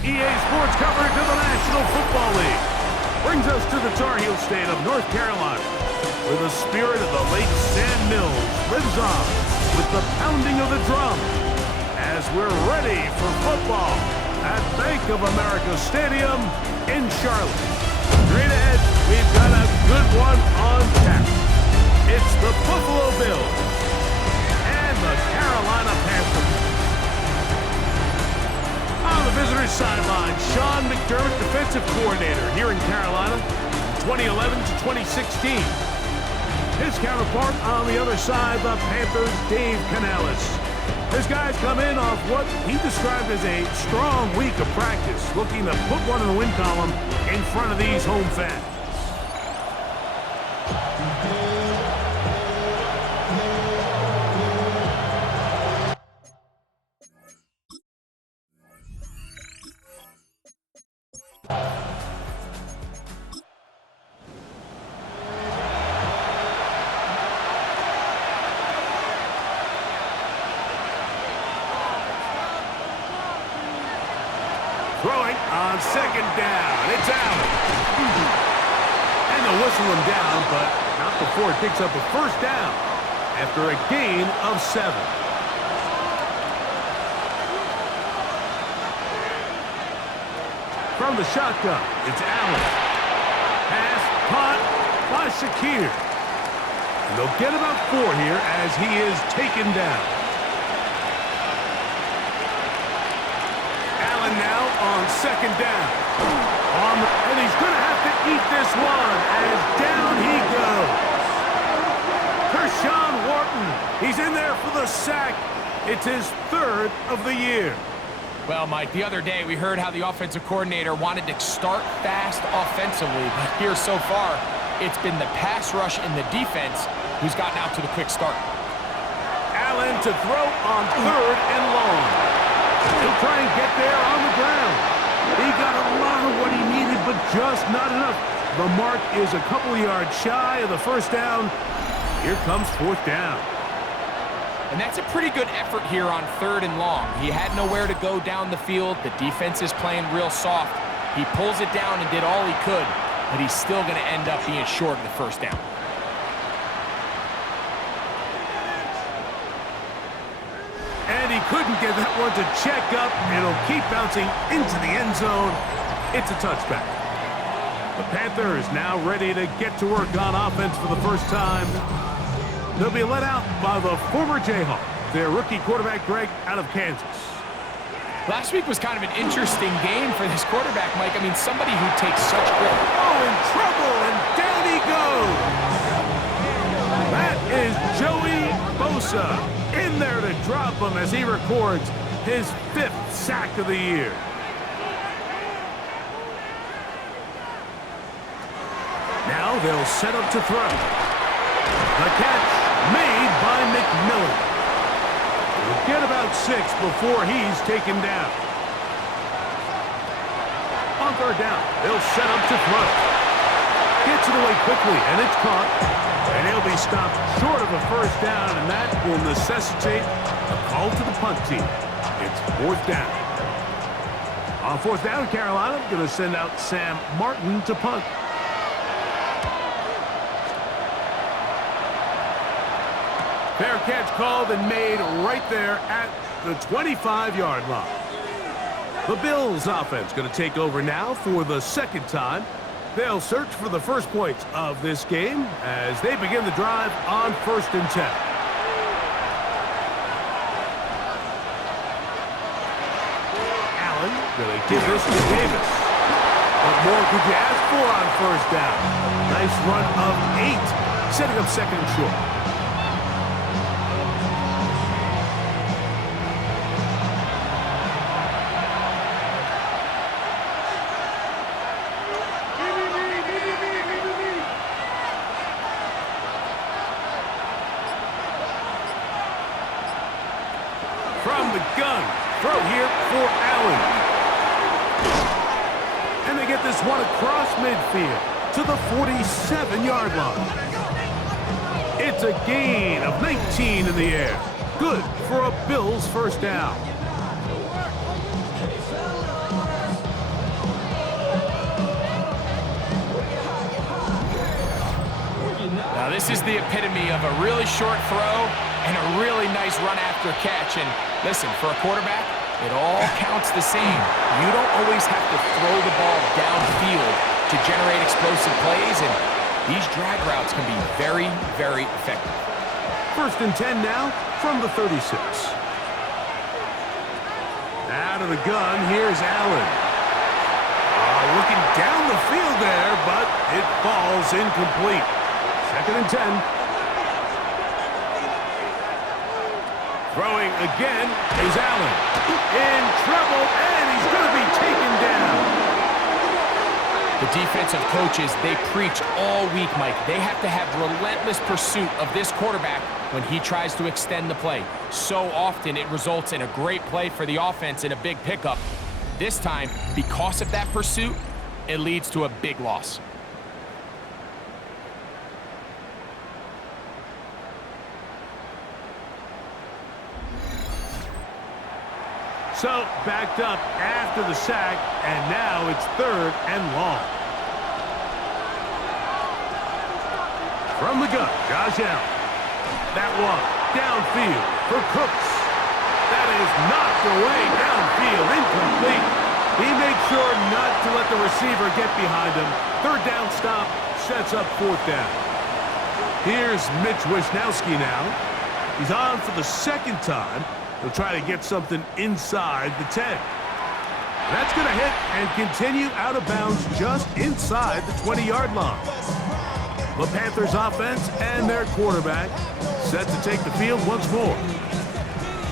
EA Sports coverage of the National Football League brings us to the Tar Heel state of North Carolina, where the spirit of the late Sam Mills lives on with the pounding of the drum as we're ready for football at Bank of America Stadium in Charlotte. Straight ahead, we've got a good one on tap. It's the Buffalo Bills and the Carolina Panthers. On the visitors' sideline, Sean McDermott, defensive coordinator here in Carolina, 2011 to 2016. His counterpart on the other side, the Panthers' Dave Canales. His guys come in off what he described as a strong week of practice, looking to put one in the win column in front of these home fans. Throwing on second down. It's Allen. And they'll whistle him down, but not before it picks up a first down after a gain of 7. From the shotgun, it's Allen. Pass, punt by Shakir. And they'll get about 4 here as he is taken down. Now on second down. And he's going to have to eat this one as down he goes. Kershawn Wharton, he's in there for the sack. It's his 3rd of the year. Well, Mike, the other day we heard how the offensive coordinator wanted to start fast offensively, but here so far, it's been the pass rush and the defense who's gotten out to the quick start. Allen to throw on 3rd and long. He'll try and get there on the ground. He got a lot of what he needed, but just not enough. The mark is a couple yards shy of the first down. Here comes 4th down. And that's a pretty good effort here on 3rd and long. He had nowhere to go down the field. The defense is playing real soft. He pulls it down and did all he could, but he's still going to end up being short of the first down. And he couldn't get that one to check up, and it'll keep bouncing into the end zone. It's a touchback. The Panthers now ready to get to work on offense for the first time. They'll be let out by the former Jayhawk, their rookie quarterback, Greg, out of Kansas. Last week was kind of an interesting game for this quarterback, Mike. I mean, somebody who takes such grip. Oh, in trouble, and down he goes. That is Joey Bosa. In there to drop him as he records his 5th sack of the year. Now they'll set up to throw. The catch made by McMillan. He'll get about 6 before he's taken down. On 3rd down, they'll set up to throw. Gets it away quickly, and it's caught. And he'll be stopped short of a first down, and that will necessitate a call to the punt team. It's 4th down. On 4th down, Carolina going to send out Sam Martin to punt. Fair catch called and made right there at the 25-yard line. The Bills offense going to take over now for the 2nd time. They'll search for the first points of this game as they begin the drive on 1st and 10. Allen going to give this to Davis. What more could you ask for on 1st down? Nice run of 8, setting up 2nd and short. From the gun, throw here for Allen. And they get this one across midfield to the 47-yard line. It's a gain of 19 in the air. Good for a Bills 1st down. This is the epitome of a really short throw and a really nice run after catch. And listen, for a quarterback, it all counts the same. You don't always have to throw the ball downfield to generate explosive plays, and these drag routes can be very, very effective. 1st and 10 now from the 36. Out of the gun, here's Allen. Looking down the field there, but it falls incomplete. 2nd and 10. Throwing again is Allen. In trouble, and he's going to be taken down. The defensive coaches, they preach all week, Mike. They have to have relentless pursuit of this quarterback when he tries to extend the play. So often it results in a great play for the offense and a big pickup. This time, because of that pursuit, it leads to a big loss. So, backed up after the sack, and now it's 3rd and long. From the gun, Josh Allen. That one, downfield for Cooks. That is knocked away downfield, incomplete. He made sure not to let the receiver get behind him. 3rd down stop sets up 4th down. Here's Mitch Wishnowsky now. He's on for the 2nd time. He'll try to get something inside the 10. That's going to hit and continue out of bounds just inside the 20-yard line. The Panthers offense and their quarterback set to take the field once more.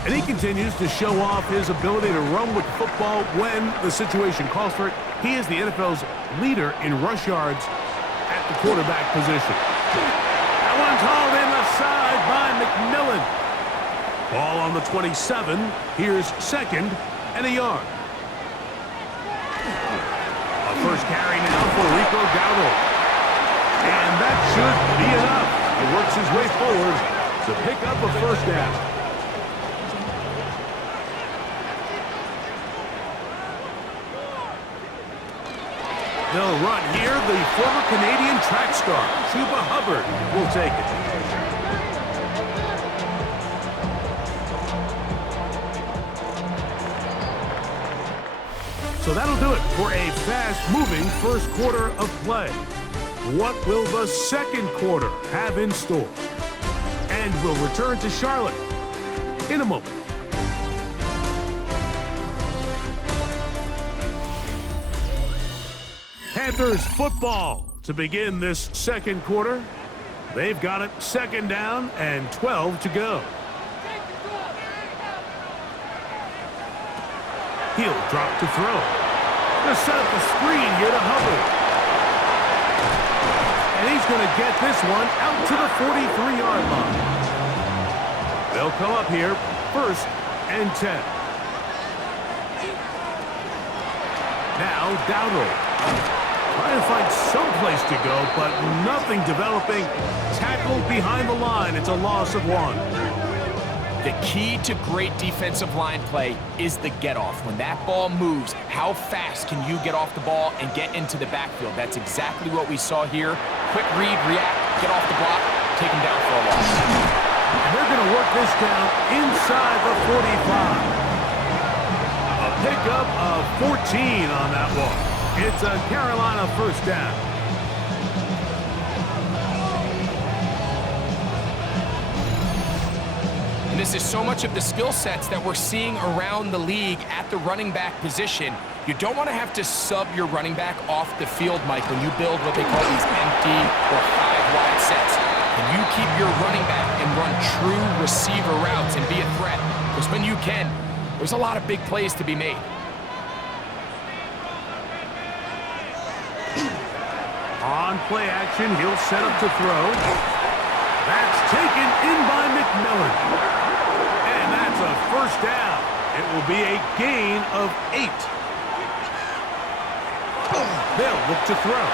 And he continues to show off his ability to run with football when the situation calls for it. He is the NFL's leader in rush yards at the quarterback position. That one's hauled in the side by McMillan. Ball on the 27. Here's 2nd and a yard. A first carry now for Rico Dowdle. And that should be enough. He works his way forward to pick up a 1st down. They'll run here. The former Canadian track star, Chuba Hubbard, will take it. So that'll do it for a fast-moving 1st quarter of play. What will the 2nd quarter have in store? And we'll return to Charlotte in a moment. Panthers football to begin this 2nd quarter. They've got it 2nd down and 12 to go. He'll drop to throw. They'll set up the screen here to Hubbard. And he's going to get this one out to the 43-yard line. They'll come up here 1st and 10. Now Dowdle. Trying to find some place to go, but nothing developing. Tackled behind the line. It's a loss of 1. The key to great defensive line play is the get-off. When that ball moves, how fast can you get off the ball and get into the backfield? That's exactly what we saw here. Quick read, react, get off the block, take him down for a loss. And they're going to work this down inside the 45. A pickup of 14 on that one. It's a Carolina 1st down. This is so much of the skill sets that we're seeing around the league at the running back position. You don't want to have to sub your running back off the field, Mike, when you build what they call these empty or 5-wide sets. Can you keep your running back and run true receiver routes and be a threat? Because when you can, there's a lot of big plays to be made. On play action, he'll set up to throw. That's taken in by McMillan. And that's a 1st down. It will be a gain of 8. They'll look to throw.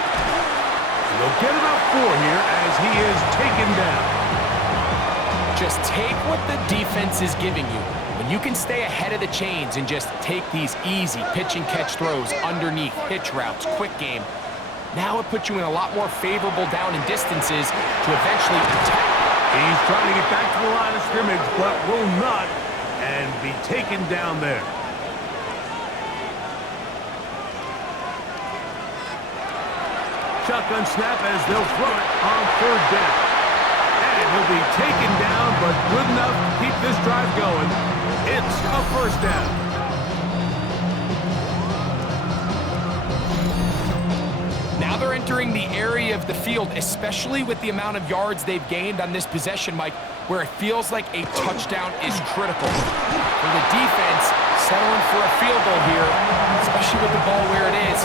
They'll get about 4 here as he is taken down. Just take what the defense is giving you. When you can stay ahead of the chains and just take these easy pitch and catch throws underneath, hitch routes, quick game, Now it puts you in a lot more favorable down and distances to eventually attack. He's trying to get back to the line of scrimmage, but will not, and be taken down there. Shotgun snap as they'll throw it on third down. And he'll be taken down, but good enough to keep this drive going. It's a first down. Now they're entering the area of the field, especially with the amount of yards they've gained on this possession, Mike, where it feels like a touchdown is critical. For the defense, settling for a field goal here, especially with the ball where it is,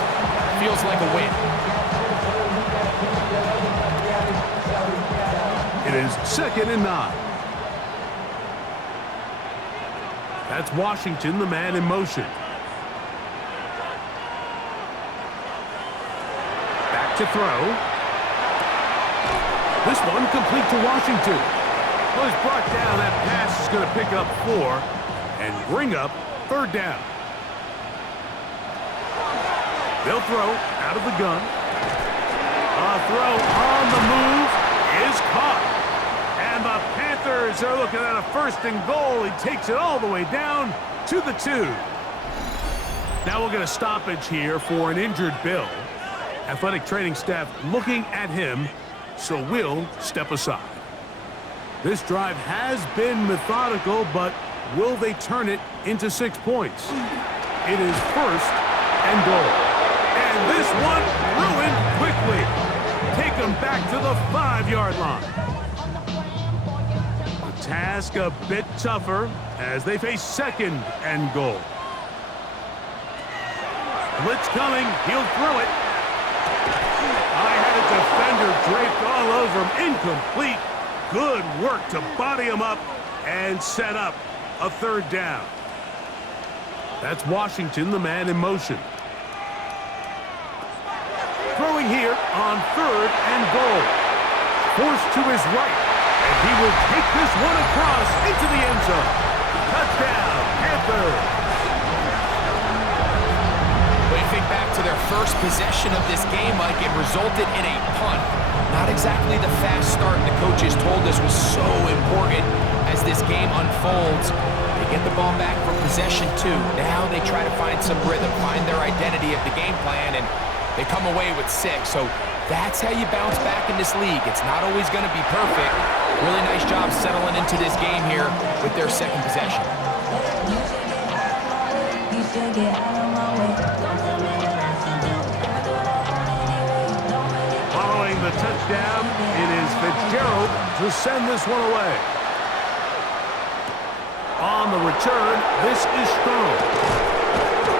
feels like a win. It is 2nd and 9. That's Washington, the man in motion. Back to throw. This one complete to Washington. Well, he's brought down. That pass is going to pick up 4 and bring up third down. They'll throw out of the gun. A throw on the move is caught. And the Panthers are looking at a 1st and goal. He takes it all the way down to the 2. Now we'll get a stoppage here for an injured Bill. Athletic training staff looking at him, so we'll step aside. This drive has been methodical, but will they turn it into 6 points? It is 1st and goal. And this one ruined quickly. Take them back to the 5-yard line. The task a bit tougher as they face 2nd and goal. Blitz coming. He'll throw it. I had a defender draped all over him. Incomplete. Good work to body him up and set up a 3rd down. That's Washington, the man in motion. Throwing here on 3rd and goal. Forced to his right. And he will take this one across into the end zone. Touchdown, Panthers. When you think back to their first possession of this game, Mike, it resulted in a punt. Not exactly the fast start the coaches told us was so important as this game unfolds. They get the ball back for possession 2. Now they try to find some rhythm, find their identity of the game plan, and they come away with 6. So that's how you bounce back in this league. It's not always going to be perfect. Really nice job settling into this game here with their 2nd possession. Following the touchdown, it is Fitzgerald to send this one away. On the return, this is Strong.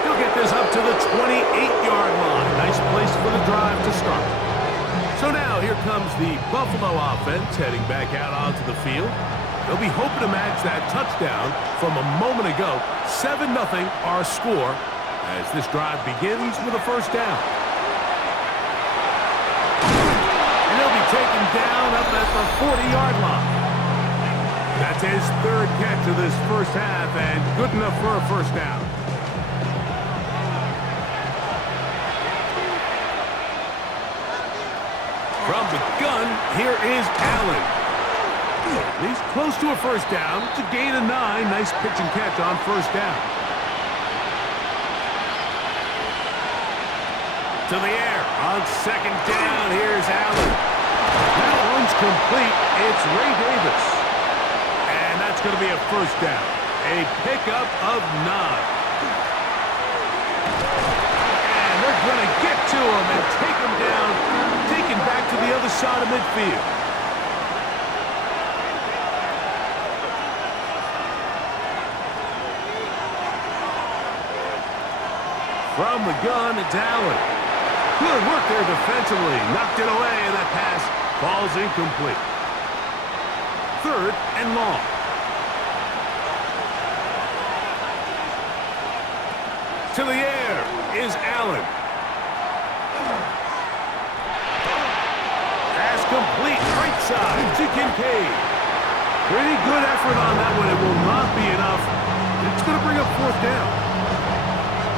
He'll get this up to the 28-yard line. Nice place for the drive to start. So now here comes the Buffalo offense heading back out onto the field. They'll be hoping to match that touchdown from a moment ago. 7-0 our score as this drive begins with a 1st down. And he'll be taken down up at the 40-yard line. That's his 3rd catch of this first half and good enough for a 1st down. From the gun, here is Allen. He's close to a 1st down. It's a gain of 9. Nice pitch and catch on 1st down. To the air on 2nd down. Here's Allen. That one's complete. It's Ray Davis. And that's going to be a 1st down. A pickup of 9. And they're going to get to him and take him down. Taken back to the other side of midfield. From the gun, it's Allen. Good work there defensively. Knocked it away, and that pass falls incomplete. 3rd and long. To the air is Allen. Pass complete, right side to Kincaid. Pretty good effort on that one. It will not be enough. It's going to bring up 4th down.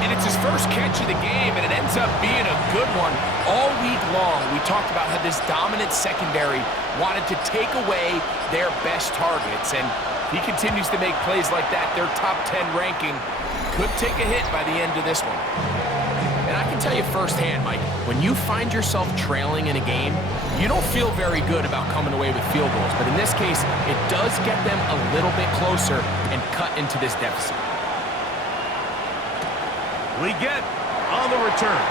And And it's his first catch of the game, and it ends up being a good one. All week long, we talked about how this dominant secondary wanted to take away their best targets, and he continues to make plays like that. Their top 10 ranking could take a hit by the end of this one. And I can tell you firsthand, Mike, when you find yourself trailing in a game, you don't feel very good about coming away with field goals. But in this case, it does get them a little bit closer and cut into this deficit. Legette on the return.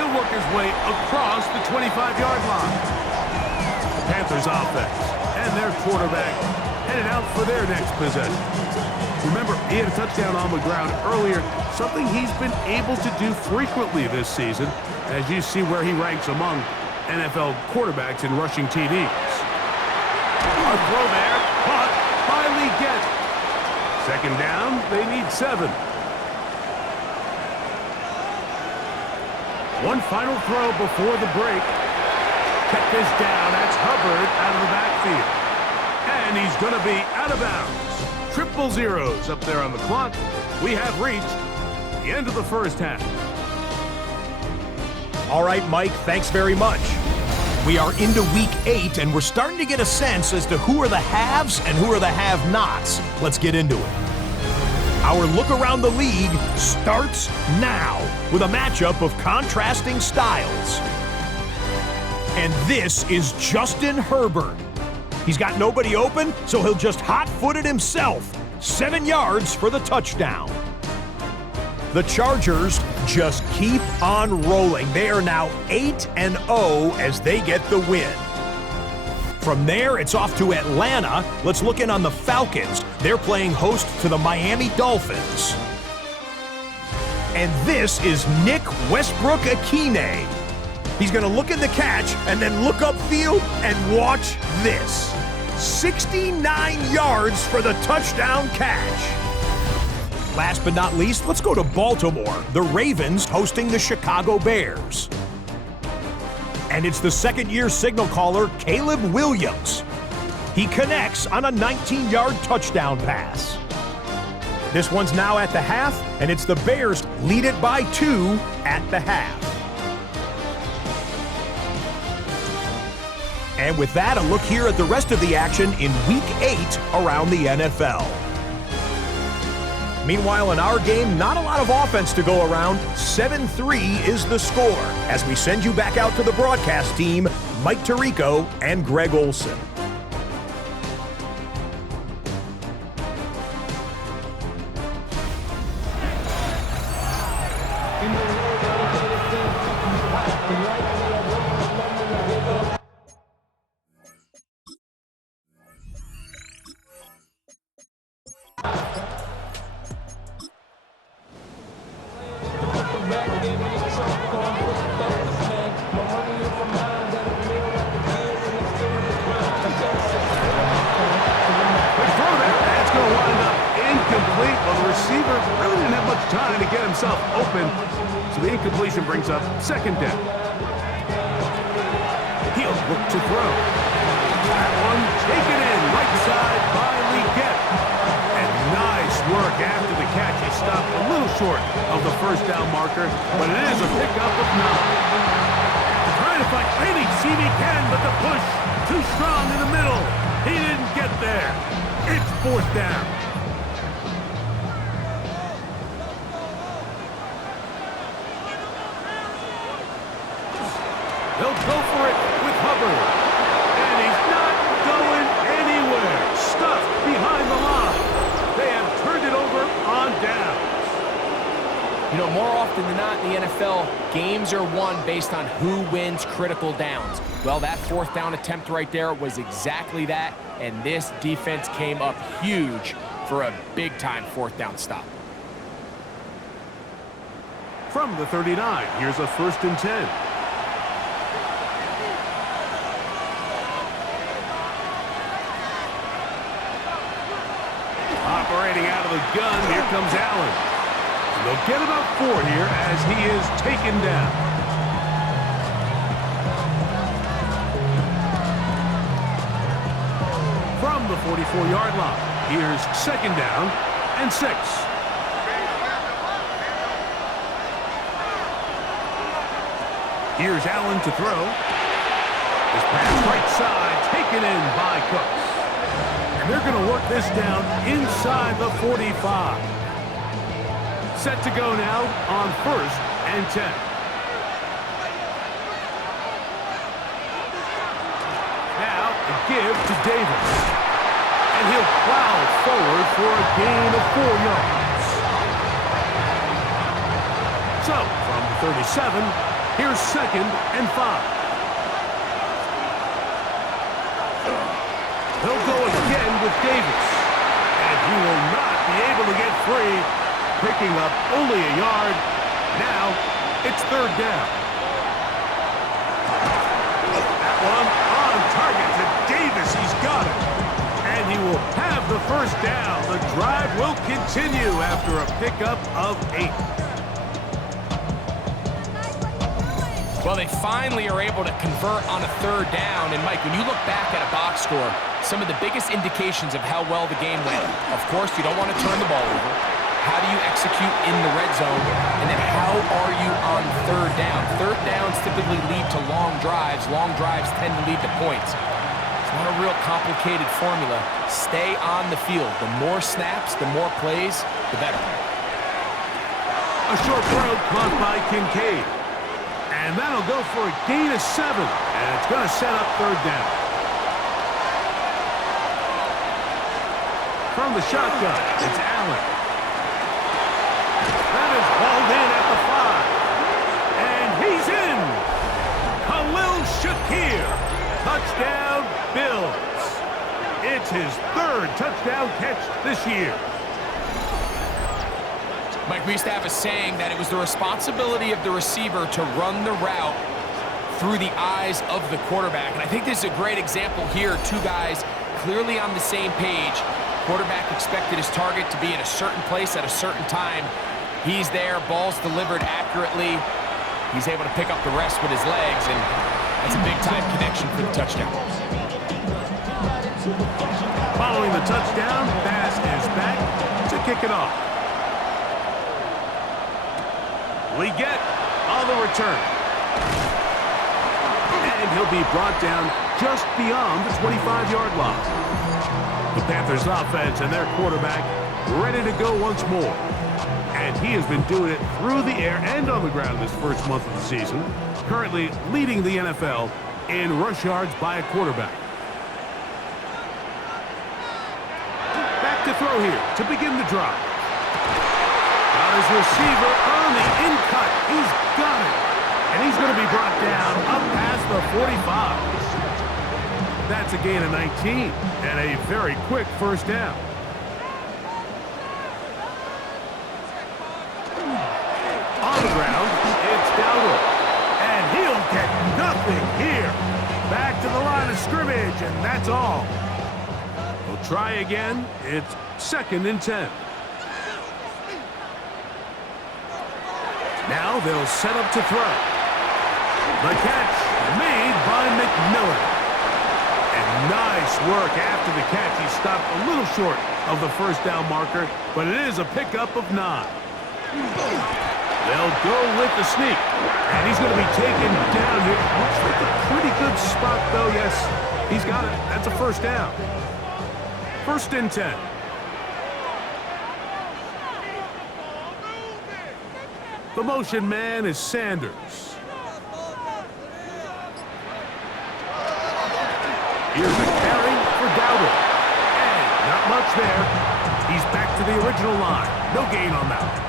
He'll work his way across the 25-yard line. Panthers offense and their quarterback headed out for their next possession. Remember, he had a touchdown on the ground earlier, something he's been able to do frequently this season, as you see where he ranks among NFL quarterbacks in rushing TDs. A throw there, caught by Legette. Second down, they need 7. One final throw before the break. Check this down. That's Hubbard out of the backfield. And he's going to be out of bounds. Triple zeros up there on the clock. We have reached the end of the first half. All right, Mike, thanks very much. We are into week 8, and we're starting to get a sense as to who are the haves and who are the have-nots. Let's get into it. Our look around the league starts now with a matchup of contrasting styles. And this is Justin Herbert. He's got nobody open, so he'll just hot-foot it himself. 7 yards for the touchdown. The Chargers just keep on rolling. They are now 8-0 as they get the win. From there, it's off to Atlanta. Let's look in on the Falcons. They're playing host to the Miami Dolphins. And this is Nick Westbrook-Ikhine. He's going to look in the catch and then look upfield and watch this. 69 yards for the touchdown catch. Last but not least, let's go to Baltimore. The Ravens hosting the Chicago Bears. And it's the second-year signal caller, Caleb Williams. He connects on a 19-yard touchdown pass. This one's now at the half, and it's the Bears lead it by 2 at the half. And with that, a look here at the rest of the action in Week 8 around the NFL. Meanwhile, in our game, not a lot of offense to go around. 7-3 is the score. As we send you back out to the broadcast team, Mike Tirico and Greg Olson. Incompletion brings up second down. He'll look to throw. That one taken in right side by Legette. And nice work after the catch. He stopped a little short of the first down marker, but it is a pickup of 9. Trying to find maybe see if he can, but the push too strong in the middle. He didn't get there. It's fourth down. They'll go for it with Hubbard. And he's not going anywhere. Stuffed behind the line. They have turned it over on downs. You know, more often than not in the NFL, games are won based on who wins critical downs. Well, that fourth down attempt right there was exactly that, and this defense came up huge for a big-time fourth down stop. From the 39, here's a 1st and 10. Operating out of the gun, here comes Allen. And they'll get about 4 here as he is taken down. From the 44-yard line, here's 2nd down and 6. Here's Allen to throw. This pass right side taken in by Cooks. And they're going to work this down inside the 45. Set to go now on 1st and 10. Now a give to Davis. And he'll plow forward for a gain of 4 yards. So, from the 37, here's 2nd and 5. He'll go again with Davis. And he will not be able to get free, picking up only a yard. Now, it's 3rd down. That one on target to Davis. He's got it. And he will have the 1st down. The drive will continue after a pickup of 8. Well, they finally are able to convert on a 3rd down. And, Mike, when you look back at a box score, some of the biggest indications of how well the game went, of course, you don't want to turn the ball over. How do you execute in the red zone? And then how are you on 3rd down? 3rd downs typically lead to long drives. Long drives tend to lead to points. It's not a real complicated formula. Stay on the field. The more snaps, the more plays, the better. A short throw caught by Kincaid. And that'll go for a gain of 7. And it's going to set up 3rd down. From the shotgun, it's Allen. That is hauled in at the 5. And he's in. Khalil Shakir. Touchdown, Bills. It's his 3rd touchdown catch this year. Mike, we used to have a saying that it was the responsibility of the receiver to run the route through the eyes of the quarterback. And I think this is a great example here. 2 guys clearly on the same page. Quarterback expected his target to be in a certain place at a certain time. He's there, ball's delivered accurately. He's able to pick up the rest with his legs, and that's a big-time connection for the touchdown. Following the touchdown, pass is back to kick it off. We get on the return. And he'll be brought down just beyond the 25-yard line. The Panthers offense and their quarterback ready to go once more. And he has been doing it through the air and on the ground this first month of the season. Currently leading the NFL in rush yards by a quarterback. Back to throw here to begin the drive. Got his receiver on the in-cut. He's got it. And he's going to be brought down up past the 45. That's a gain of 19 and a very quick 1st down. On the ground, it's Dowdle. And he'll get nothing here. Back to the line of scrimmage, and that's all. We'll try again. It's 2nd and 10. Now they'll set up to throw. The catch made by McMillan. And nice work after the catch. He stopped a little short of the 1st down marker, but it is a pickup of 9. They'll go with the sneak. And he's going to be taken down here. Looks like a pretty good spot, though. Yes, he's got it. That's a 1st down. 1st and 10. The motion man is Sanders. Here's a carry for Dowdle. And not much there. He's back to the original line. No gain on that.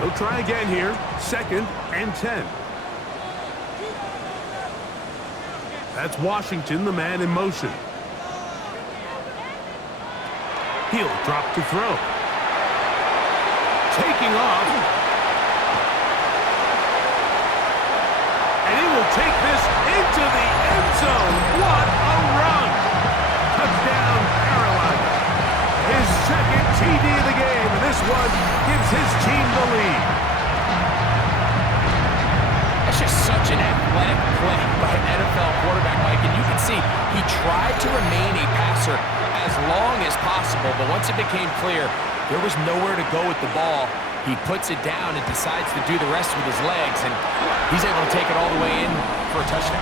He'll try again here. 2nd and 10. That's Washington, the man in motion. He'll drop to throw. Taking off. And he will take this into the end zone. What a run! Touchdown, Carolina. His 2nd TD of the game, and this one gives his team the lead. That's just such an athletic play by an NFL quarterback, Mike, and you can see he tried to remain a passer as long as possible, but once it became clear there was nowhere to go with the ball, He puts it down and decides to do the rest with his legs, and he's able to take it all the way in for a touchdown.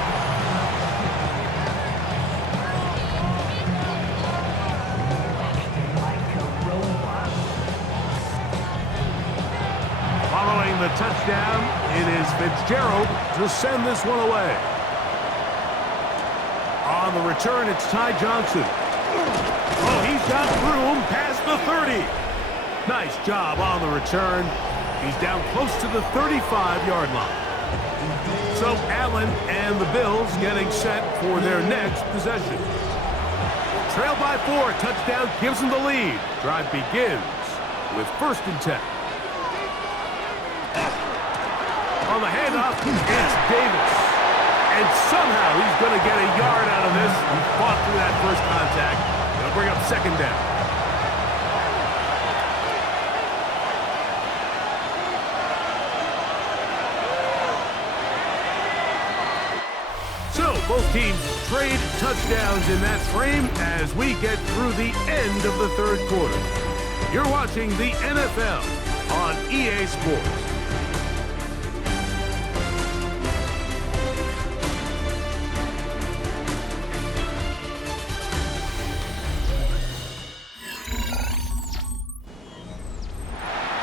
Following the touchdown, it is Fitzgerald to send this one away. On the return, it's Ty Johnson. Oh, he's got room past the 30. Nice job on the return. He's down close to the 35-yard line. So Allen and the Bills getting set for their next possession. Trailed by 4, touchdown gives them the lead. Drive begins with 1st and 10. On the handoff, it's Davis. And somehow he's going to get a yard out of this. He fought through that first contact. They'll bring up 2nd down. So both teams trade touchdowns in that frame as we get through the end of the 3rd quarter. You're watching the NFL on EA Sports.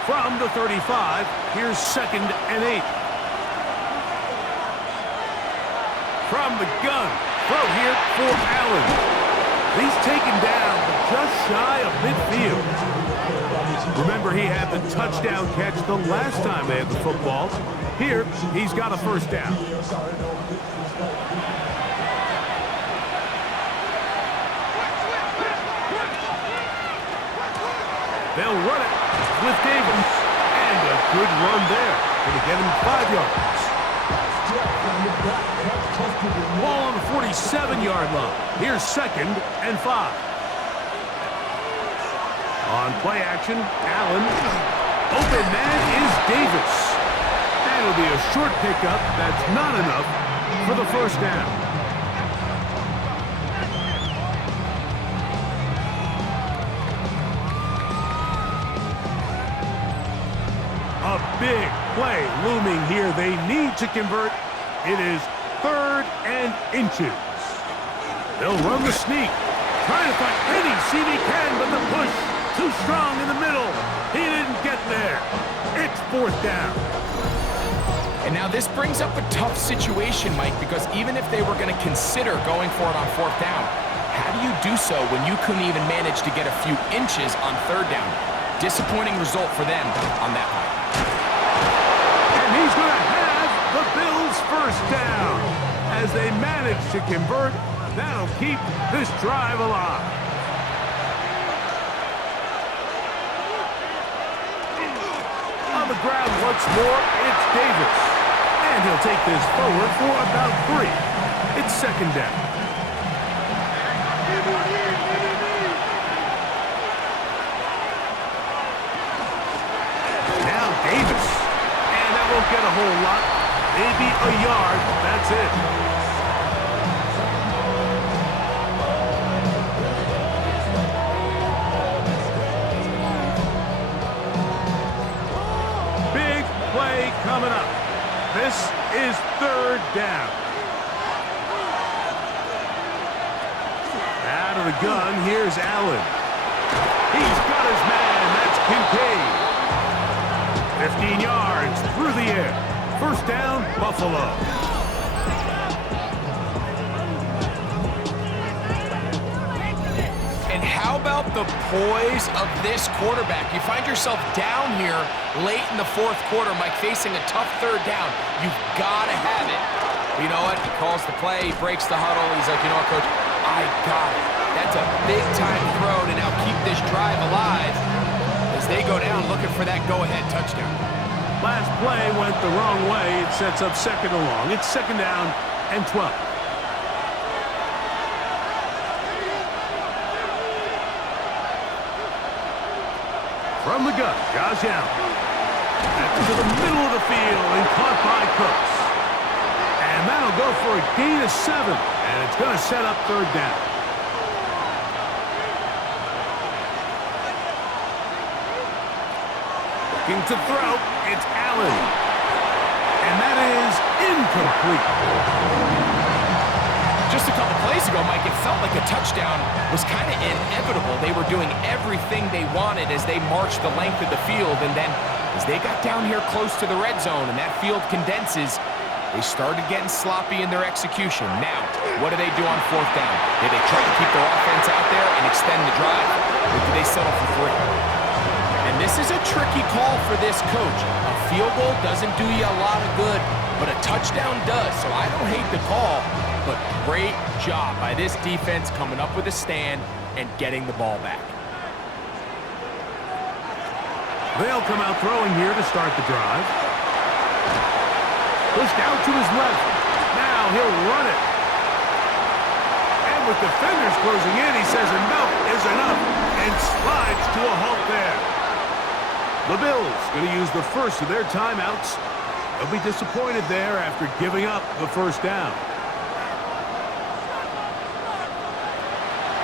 From the 35, here's 2nd and 8. From the gun, throw here for Allen. He's taken down just shy of midfield. Remember, he had the touchdown catch the last time they had the football. Here, he's got a 1st down. They'll run it with Davis. And a good run there. Going to get him 5 yards. Ball on the 47-yard line. Here's 2nd and 5. On play action, Allen. Open man is Davis. That'll be a short pickup. That's not enough for the 1st down. A big play looming here. They need to convert. It is 3rd and inches. They'll run the sneak. Trying to find any seam he can, but the push too strong in the middle. He didn't get there. It's 4th down. And now this brings up a tough situation, Mike, because even if they were going to consider going for it on 4th down, how do you do so when you couldn't even manage to get a few inches on 3rd down? Disappointing result for them on that one. And he's going to have the Bills' 1st down. As they manage to convert, that'll keep this drive alive. On the ground once more, it's Davis. And he'll take this forward for about 3. It's 2nd down. Now Davis. And that won't get a whole lot. Maybe a yard. That's it. Coming up. This is 3rd down. Out of the gun, here's Allen. He's got his man. That's Kincaid. 15 yards through the air. 1st down, Buffalo. How about the poise of this quarterback? You find yourself down here late in the 4th quarter, Mike, facing a tough 3rd down. You've got to have it. You know what? He calls the play. He breaks the huddle. He's like, you know what, Coach? I got it. That's a big-time throw to now keep this drive alive as they go down looking for that go-ahead touchdown. Last play went the wrong way. It sets up 2nd and long. It's 2nd down and 12. From the gun, Josh Allen. That's to the middle of the field and caught by Cooks. And that'll go for a gain of 7. And it's going to set up 3rd down. Looking to throw. It's Allen. And that is incomplete. Just a couple plays ago, Mike, it felt like a touchdown was kind of inevitable. They were doing everything they wanted as they marched the length of the field, and then as they got down here close to the red zone and that field condenses, they started getting sloppy in their execution. Now, what do they do on fourth down? Do they try to keep their offense out there and extend the drive, or do they settle for 3? And this is a tricky call for this coach. A field goal doesn't do you a lot of good, but a touchdown does. So I don't hate the call, but great job by this defense coming up with a stand and getting the ball back. They'll come out throwing here to start the drive. Pushed out to his left. Now he'll run it. And with defenders closing in, he says enough is enough and slides to a halt there. The Bills going to use the first of their timeouts. They'll be disappointed there after giving up the first down.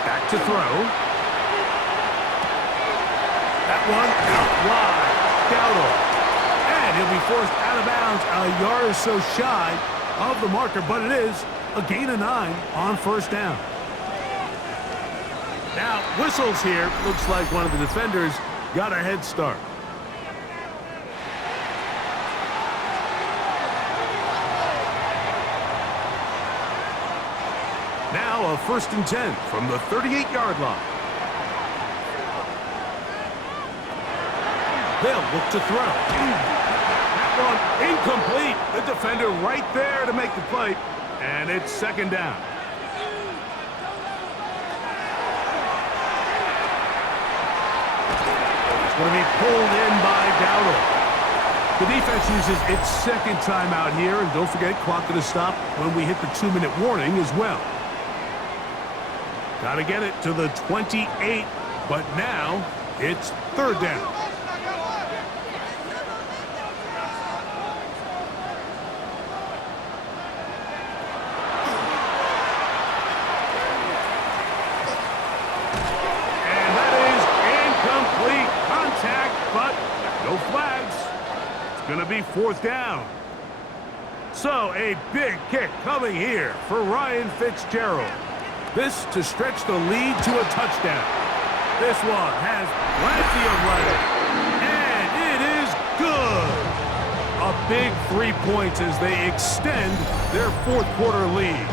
Back to throw. That one out wide. Dowdle. And he'll be forced out of bounds a yard or so shy of the marker, but it is a gain of 9 on first down. Now, whistles here. Looks like one of the defenders got a head start. Now a 1st and 10 from the 38-yard line. They'll look to throw. That one incomplete. The defender right there to make the play. And it's 2nd down. It's going to be pulled in by Dowdle. The defense uses its 2nd timeout here. And don't forget, clock going to stop when we hit the 2-minute warning as well. Got to get it to the 28, but now it's 3rd down. And that is incomplete. Contact, but no flags. It's going to be 4th down. So a big kick coming here for Ryan Fitzgerald. This to stretch the lead to a touchdown. This one has plenty of leg. And it is good. A big 3 points as they extend their 4th quarter lead.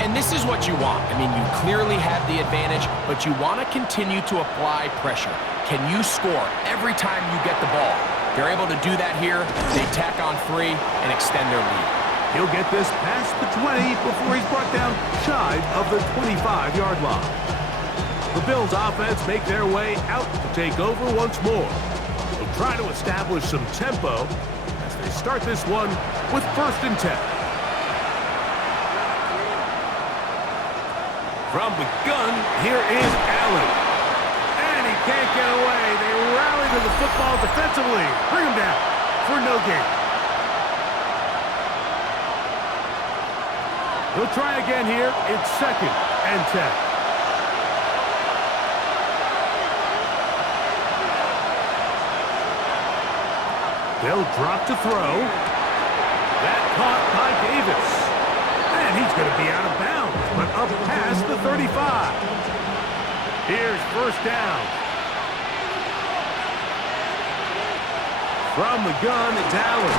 And this is what you want. I mean, you clearly have the advantage, but you want to continue to apply pressure. Can you score every time you get the ball? They're able to do that here. They tack on 3 and extend their lead. He'll get this past the 20 before he's brought down shy of the 25-yard line. The Bills offense make their way out to take over once more. They'll try to establish some tempo as they start this one with 1st and 10. From the gun, here is Allen. And he can't get away. They rally to the football defensively. Bring him down for no gain. He'll try again here. It's 2nd and 10. They'll drop to throw. That caught by Davis. And he's going to be out of bounds, but up past the 35. Here's 1st down. From the gun, it's Allen.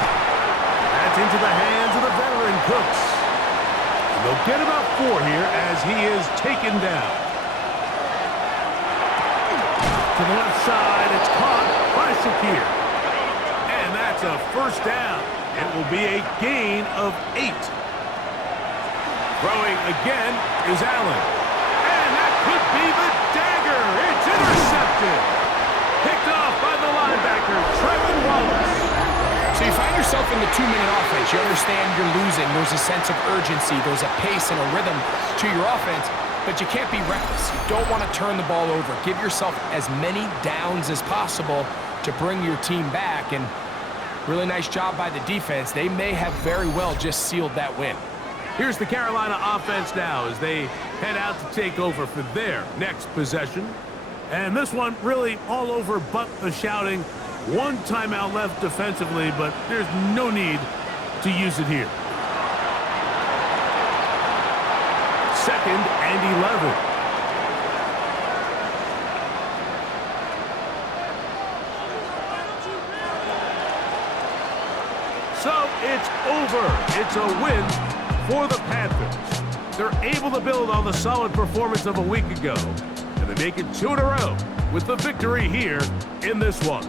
That's into the hands of the veteran Cooks. They'll get about 4 here as he is taken down. To the left side, it's caught by Shakir. And that's a 1st down. It will be a gain of 8. Throwing again is Allen. And that could be the dagger. It's intercepted. Picked off by the linebacker, Trevin Wallace. So you find yourself in the 2-minute offense. You understand you're losing. There's a sense of urgency. There's a pace and a rhythm to your offense, but you can't be reckless. You don't want to turn the ball over. Give yourself as many downs as possible to bring your team back, and really nice job by the defense. They may have very well just sealed that win. Here's the Carolina offense now as they head out to take over for their next possession. And this one really all over but the shouting. One timeout left defensively, but there's no need to use it here. 2nd and 11. So it's over. It's a win for the Panthers. They're able to build on the solid performance of a week ago, and they make it 2 in a row with the victory here in this one.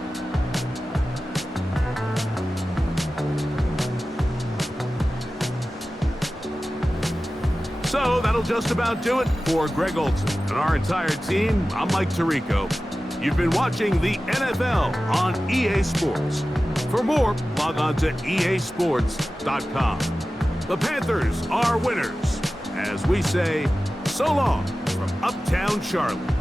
So that'll just about do it for Greg Olsen and our entire team. I'm Mike Tirico. You've been watching the NFL on EA Sports. For more, log on to easports.com. The Panthers are winners. As we say, so long from Uptown Charlotte.